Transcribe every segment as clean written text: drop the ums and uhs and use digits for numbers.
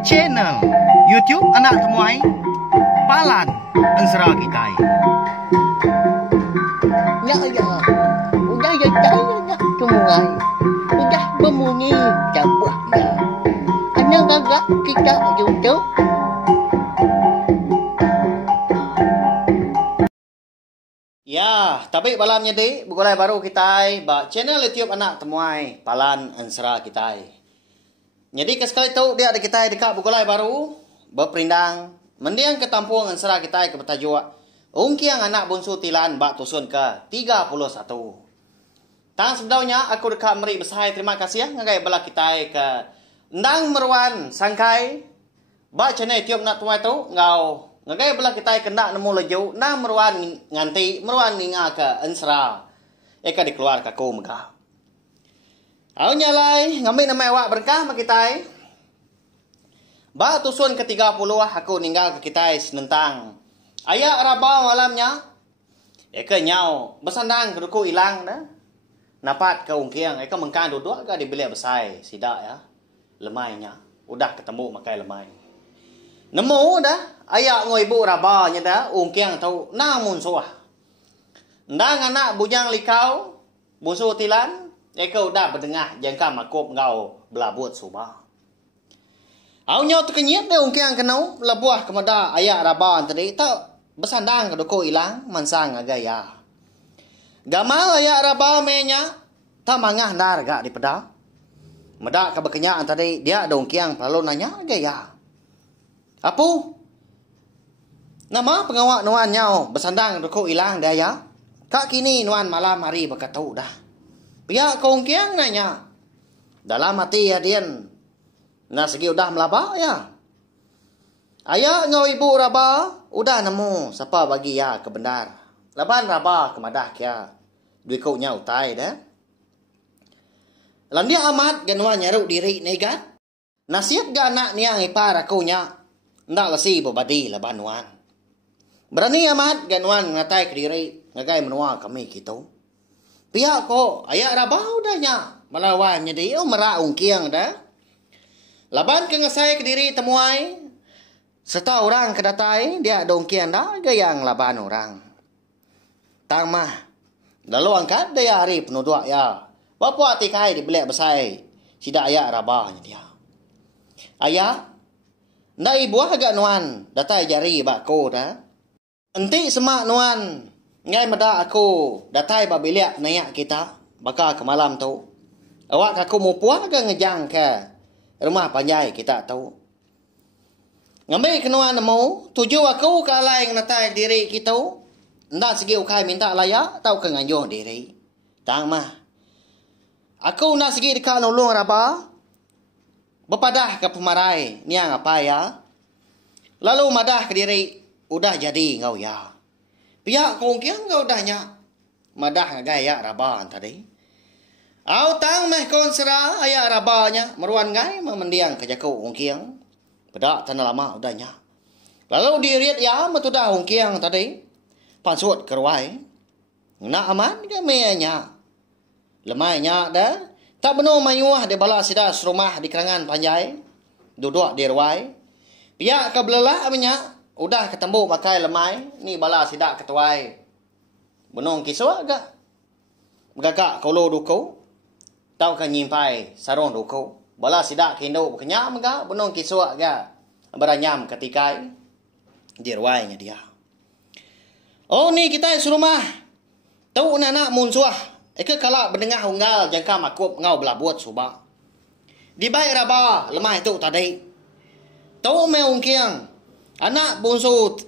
Channel YouTube anak temuai Palan Ensera Kitai. Ya ya, udah ya nak temuai, udah berbunyi cabutnya. Anak gagak kita YouTube. Ya, tapi malamnya di bukulai baru kita ba channel YouTube anak temuai Palan Ensera Kitai. Jadi kesekali tahu dia ada kita dekat bukulai baru berperindang mendiang ke tampung Ensera Kitai ke Betajua. Ungkiang anak bungsu tilan bak tusun ke 31. Tang sebenarnya aku dekat meri besai terima kasih ya ngagai bala kita ke ndang meruan sangkai bak channel YouTube nak tuai tu ngau ngagai bala kita kena nemu laju nah meruan nganti meruan ninga ke Ensera eka dikeluar ke aku megah. Au nyalai ngambil nama awak berkah mak kita. Bak tusun ke 30 aku ninggal ke kita senentang ayak raba malamnya eka nyau bersandang ke duku hilang dah napat ke ungkiang eka mengkan duduk ke di bilik besai sidak ya lemainya udah ketemu makai lemai nemu dah ayak ngoi ibu rabanya dah ungkiang tahu namun suah ndang anak bujang likau busu tilan eka udah berdengah jangka makup ngau belabut subah. Au nyau tu kenyit dia ungkiang kenau labuah kemada ayak raban tadi tak bersandang ke doko hilang mansang agaya. Gamal ayak raba menya tak mangah dar gak di peda. Medak ke berkenyaan tadi dia ada ungkiang lalu nanya agaya. Apu? Nama pengawak nuan nyau bersandang ke doko hilang dia ya. Kak kini nuan malam hari berkatau dah. Pihak ke ungkiang nanya. Dalam hati ya dian. Nah segi udah melabak ya. Ayak ngau ibu raba udah nemu siapa bagi ya ke benar. Laban raba kemadah kia. Dui kau nya utai dah. Lam dia amat ganuan nyaruk diri negat. Nasihat ga anak niang ipar aku nya. Ndak lasi bobadi laban nuan. Berani amat ganuan ngatai ke diri ngagai menua kami gitu. Pihak ko ayak raba udah nya melawan jadi merak ungkiang dah. Laban ke ngasai ke diri temuai. Serta orang kedatai dia dongkian dah gayang laban orang. Tang mah. Lalu angkat dia hari penuduk ya. Bapa tikai di belik besai. Sidak ayak rabahnya dia. Ayak. Ndak ibu agak nuan. Datai jari bakko dah. Enti semak nuan. Ngai meda aku. Datai babiliak nayak kita. Baka ke malam tu. Awak aku mau puas agak ngejang ke. Rumah panjai kita tahu. Ngambil kenuan nemu. Tuju aku ke alai yang natai diri kita. Ndak segi ukai minta layak. Tahu ke nganjuh diri. Tang mah. Aku nak segi dekat nulung raba. Berpadah ke pemarai. Niang apa ya. Lalu madah ke diri. Udah jadi ngau ya. Pihak kongkiang ngau dahnya. Madah ngagaya raba tadi. Au tang meh konsera ayak rabanya meruan ngai memendiang ke jakau ungkiang. Pedak tanah lama udahnya. Lalu diriat ya metudah ungkiang tadi. Pansut keruai. Nak aman ke meyanya. Lemainya dah. Tak benar mayuah di bala sida serumah di kerangan panjai. Duduk di ruai. Pihak ke belelah amnya. Udah ketemu pakai lemai. Ni bala sida ketuai. Benong kisah agak. Gagak kalau duku. Tahu kan nyimpai sarong duku. Bala sidak kindo kenyam ga benong kisua ga. Beranyam ketikai di ruainya dia. Oh ni kita serumah. Tahu anak munsuah. Eka kala berdengah unggal jangka makup ngau belabut subah. Di baik raba lemah itu tadi. Tahu me ungkiang. Anak bungsu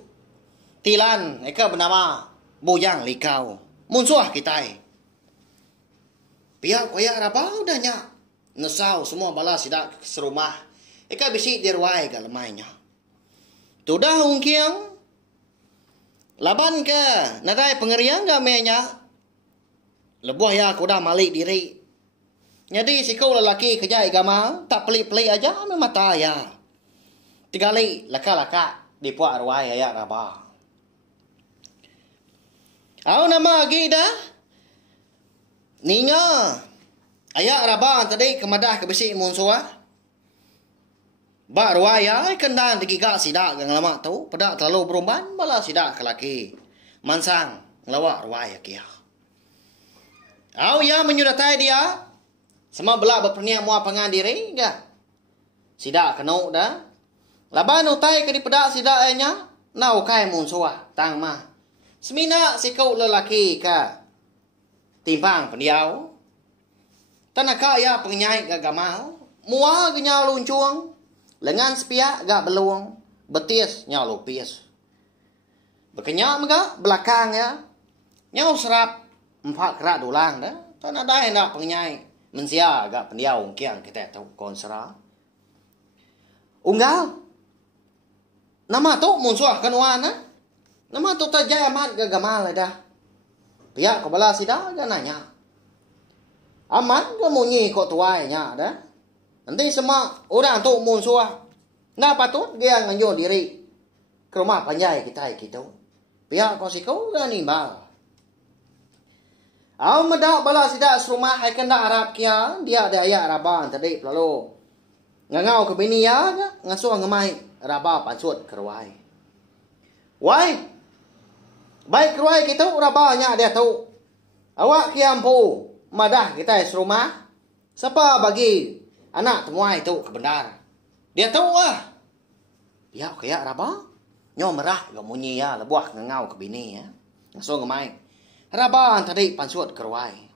tilan eka bernama Bujang Likau. Munsuah kita. Pihak koyak raba udahnya. Nesau semua bala sidak serumah. Eka bisi di ruai ke lemainya. Tudah ungkiang. Laban ke. Nadai pengerian ga menya. Lebuah ya kuda malik diri. Jadi si kau lelaki kerja agama. Tak pelik-pelik aja memata ya. Tigali laka-laka. Di puak ruai ayak raba. Au nama lagi dah. Ninga. Ayak rabang tadi kemadah ke besi munsua. Ba ruaya kendang digiga sidak gang lama tu pada terlalu berumban bala sidak kelaki. Mansang ngelawa ruaya kia. Au ya menyudatai dia. Sama bela berpernia mua pangan diri ga. Sidak keno dah. Laban utai ke di pedak sidak nya. Nau kai mun suah tang mah. Semina si kau lelaki ka. Timbang pendiau. Tanaka ya pengyai ga gamau. Mua genya luncung. Lengan sepia ga beluang. Betis nya lupis. Bekenya mga belakang ya. Nyau serap. Empat kerak dulang dah. Tanah dah hendak pengyai. Mensia ga pendiau kiang kita tahu konsera. Unggal. Nama tu munsuah kanuan na. Nama tu tajai amat ga gamal dah. Pihak kepala sida ga nanya. Amat ga munyi kok tuai nya dah. Nanti semua orang tu munsuah. Nah patut dia nganyo diri. Ke rumah panjai kita gitu. Pihak kau sikau ga nimbal. Au medak bala sida serumah hai kena Arab kia. Dia ada ayat Araban tadi lalu. Ngangau ke bini ya ngasuh ngemai raba pansut keruai. Wai. Baik keruai kita rabanya dia tahu. Awak kiampu madah kita serumah. Siapa bagi anak temuai itu kebenar. Dia tahu ah. Ya kaya raba. Nyo merah ga munyi ya lebuah ngangau ke bini ya. Ngasuh ngemai. Raba tadi pansut keruai.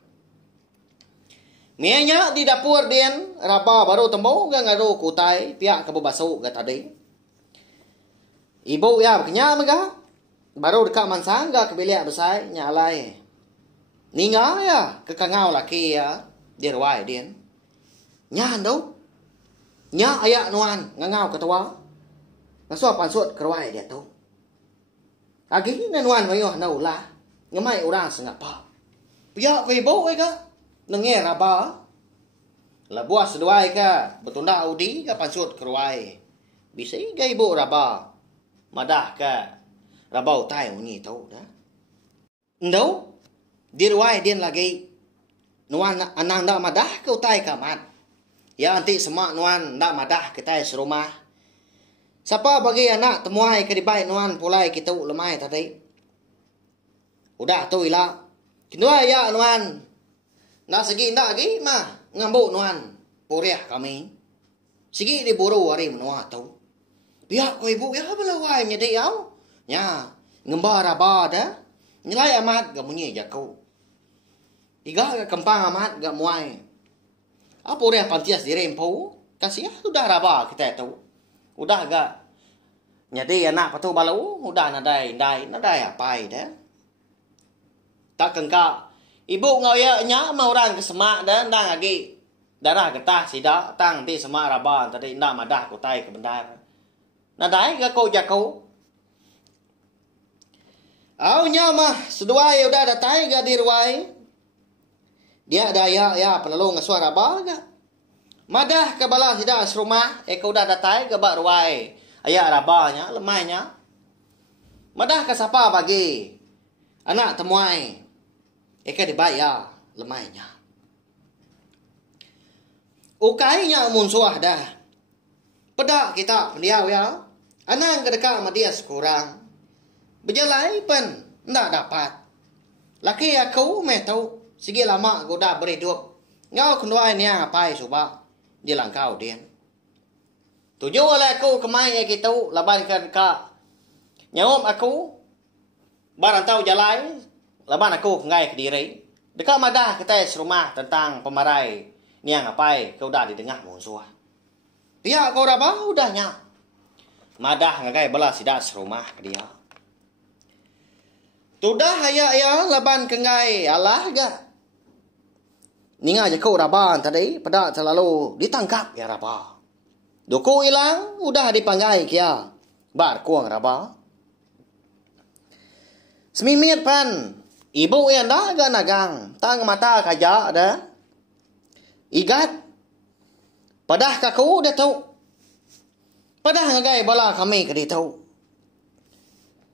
Mianya di dapur din raba baru tembau ga ngaro kutai pihak kebebasu ga tadi. Ibu ya kenya mega baru dekat mansang ga kebiliak besai nyalai. Ninga ya ke kangau laki ya di ruai din. Nya ndau. Nya ayak nuan ngangau ketua. Ngasuh pansut keruai dia tu. Agi nuan mayo na ulah. Ngamai orang sengapa. Pihak ke ibu ga nenge raba. Labuah seduai ka betunda audi ka pansut keruai. Bisa ga ibu raba. Madah ka raba utai unyi tau dah. Ndau di ruai din lagi. Nuan anang dak madah ka utai ka mat. Ya anti semak nuan dak madah kita serumah. Siapa bagi anak temuai ke di baik nuan pulai kita lemai tadi. Udah tu ila. Kedua ya nuan. Nak segi ndak lagi mah ngambuk nuan puriah kami. Segi diburu hari menua tau. Biar ko ibu ya belawai nyedi au. Nya ngembar raba dah. Nyelai amat ga munyi jakau. Iga ga kempang amat ga muai. Apa puriah pantias dirempo. Kasih sudah raba kita tahu. Udah ga nyedi anak patu balau udah nadai apa dah. Tak kengka ibu ngau ya nya mau orang ke semak dan ndang lagi darah getah sida tang di semak raba tadi ndak madah kutai ke bendar. Nadai ga kau jakau. Au nya mah seduai udah datai ga di ruai. Dia ada ya perlu ngasuh raba ga. Madah ke bala sida serumah kau udah datai ga bak ruai. Aya rabanya lemainya. Madah ke siapa bagi anak temuai. Eka dibayar lemainya. Ukainya munsuah dah. Pedak kita pendiau ya. Anang kedekat sama dia sekurang. Berjalai pun ndak dapat. Laki aku meh tahu. Segi lama goda berhidup. Ngau kenduai ni apa subak. Dia langkau dia. Tujuh oleh aku kemai gitu. Laban kedekat. Nyawam aku. Barang tahu jalai. Laban aku ngai ke diri. Dekat madah kita serumah tentang pemarai. Niang apai kau dah didengar musuh. Dia kau dah bau udahnya. Madah ngai bala sidak serumah ke dia. Tudah ya laban ke ngai alah ga. Ninga je kau raban tadi pada terlalu ditangkap ya raba. Doko hilang udah dipanggai kia. Bar kuang raba. Semimit pan. Ibu yang dah ga nagang. Tang mata kaja ada. Igat. Padah kaku dah tahu. Padah ngagai bala kami ke dia tahu.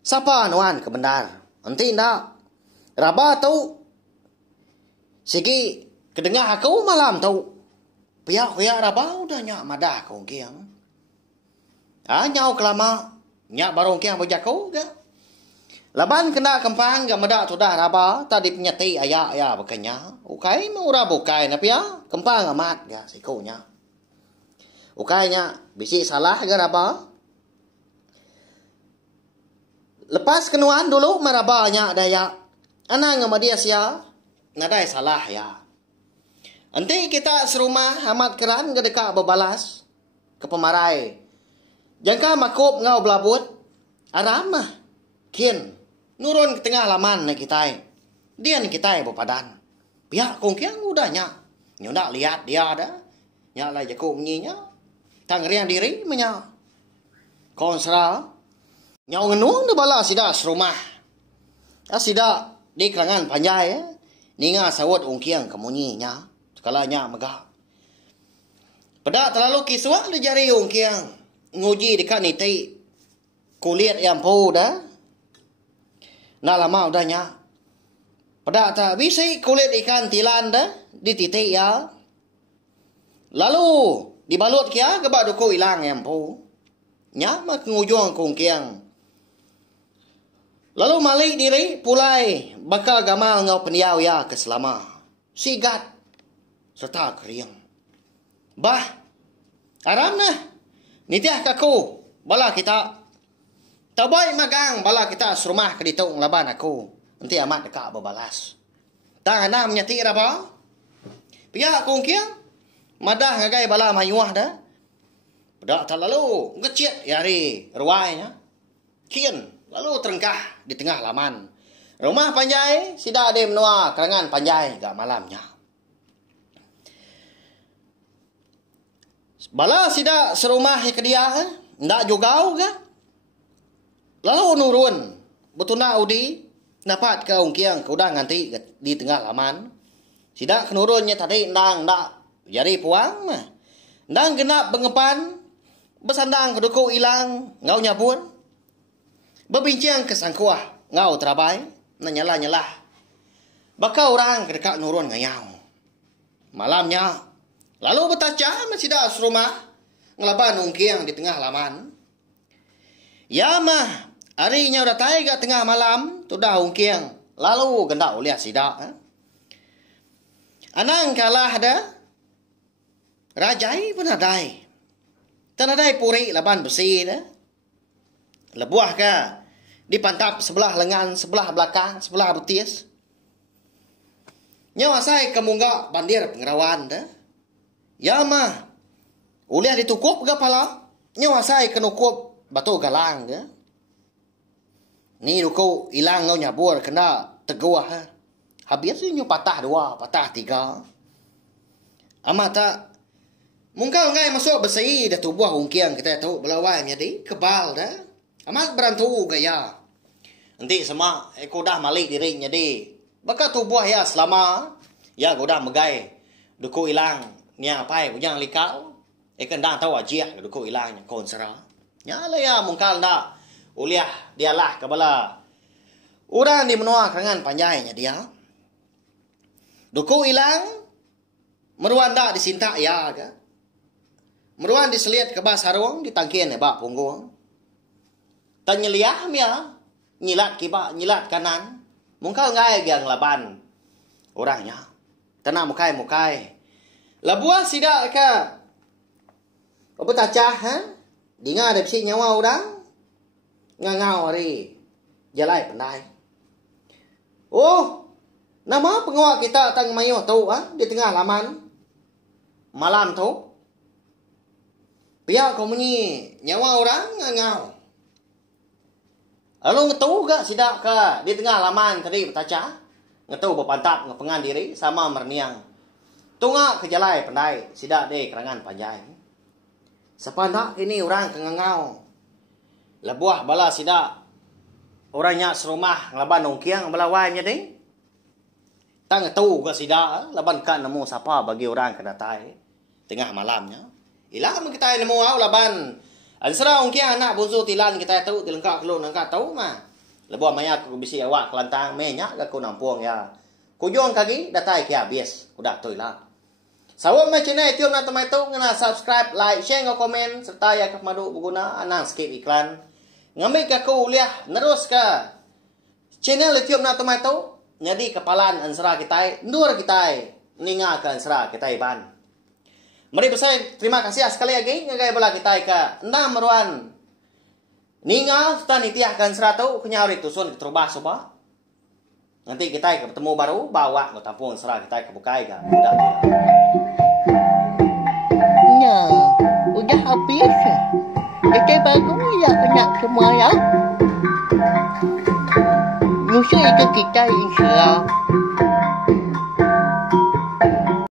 Siapa nuan kebenar. Nanti ndak. Raba tahu. Segi kedengar aku malam tahu. Pihak raba udah nyak madah kau kiang. Nyau kelama. Nyak barong kiang berjaku ga. Laban kena kempang ga medak tudah raba. Tadi penyeti ayak bekanya. Ukai murah bukai na pia. Kempang amat ga sikonya. Ukainya bisi salah ga raba. Lepas kenuan dulu merabanya daya. Anang sama dia sia. Nadai salah ya. Nanti kita serumah amat keran ga dekat berbalas. Ke pemarai. Jangka makup ngau belabut. Aramah. Kian. Nurun ke tengah laman na kita. Dia ni kita berpadan. Pihak kongkiang udahnya. Nyodak lihat dia ada. Nyala jaku menyinya. Tang riang diri menya. Konsra. Nyau ngenuang de bala sida serumah. Sida di kerangan panjai ya. Ninga sawat ungkiang kemunyinya. Sekalanya megah. Pada terlalu kiswak le jari ungkiang. Nguji dekat niti. Kulit yang po dah. Nah lama udahnya. Pada tak bisa kulit ikan tilan dah. Di titik ya. Lalu dibalut kia kebak duku hilang yang po. Nyamak ngujung kungkiang. Lalu malik diri pulai bakal gamal ngau peniau ya keselama. Sigat serta keriang. Bah, aram nah. Nitiah kaku bala kita. Tabai magang bala kita serumah ke ditung laban aku. Nanti amat dekat berbalas. Tak ana menyati apa? Pihak kongkiang madah ngagai bala mayuah dah. Dah terlalu ngecit yari ruainya. Kian lalu terengkah di tengah laman. Rumah panjai sida ada menua kerangan panjai gak malamnya. Bala sida serumah ke dia ndak juga ga. Lalu nurun betuna udi dapat ke ungkiang ke udang nganti di tengah laman. Sida kenurunnya tadi ndang ndak jadi puang mah. Ndang genap bengepan besandang keduku hilang ngau nyabun. Berbincang kesangkuah ngau terabai nyalah-nyalah. Bakal orang kedekat nurun ngayau. Malamnya lalu bertaca masih dah serumah ngelaban ungkiang di tengah laman. Ya mah harinya udah taiga tengah malam tu dah ungkiang lalu gendak uliah sidak. Anang kalah dah rajai pun adai. Tanadai puri laban besi dah. Lebuah ka dipantap sebelah lengan, sebelah belakang, sebelah betis. Nyawa saya kemunggak bandir pengerawan dah. Ya mah uliah ditukup ke pala. Nyawa saya kenukup batu galang dah. Ni duku hilang ngau nyabur kena teguah ha. Habis nyu patah dua, patah tiga. Amat tak mungkal ngai masuk besi dah tubuh ungkiang kita tahu belawai jadi kebal dah. Amat berantu gaya. Nanti sama aku dah malik diri jadi. Baka tubuh ya selama ya aku dah megai duku hilang nya pai bujang likau. Ikan dah tahu ajiah duku hilangnya konsera. Nya lah ya mungkal dah uliah dialah kebala. Urang di menua kerangan panjainya dia. Duku hilang meruan dah disinta ya ga. Meruan diseliat ke bas harung ditangkin ya bak punggung. Tanyeliah ya, nyilat kiba, nyilat kanan. Mungkal ngai yang laban orangnya. Tanah mukai. Labuah sida ka. Apa tacah ha? Dinga ada bisi nyawa orang. Ngangau hari. Jalai pandai. Oh, nama pengawal kita tang mayo tu ha? Di tengah laman. Malam tu. Pihak kau bunyi nyawa orang ngangau. Lalu ngetu gak sidak ke di tengah laman tadi bertaca. Ngetu berpantap ngepengan diri sama merniang. Tunga ke jalai pandai sidak deh kerangan panjai. Sepandak ini orang kengangau. Lebuah bala sidak. Orangnya serumah ngelaban ungkiang belawainya deh. Tak ngetu gak sidak laban kan nemu siapa bagi orang kena tai tengah malamnya. Ilah kita nemu au laban. Ansara ungkiang anak bunsu tilan kita tahu dilengkap kelun nangka tahu mah. Lebuah maya aku bisi awak kelantang menya ga ku nampung ya. Kujong kagi datai kia bias. Udah tu lah. Sawat mai channel tiup na tamai tu ngana subscribe, like, share ngau komen serta ya kap madu berguna anang skip iklan. Ngambil ka ku liah nerus ka channel tiup na tamai tu nyadi kepalan ansra kita, nur kita, ninga ka ansra kita ban. Mari besai terima kasih sekali lagi ngagai bala kita ka endang meruan. Ninga serta nitiah ka ansra tu kenyau ritusun terubah soba. Nanti kita ketemu baru bawa ke tampung ansra kita ke bukai ka. Nah, udah habis. Kita baru ya nak semua ya. Nyusul itu kita insya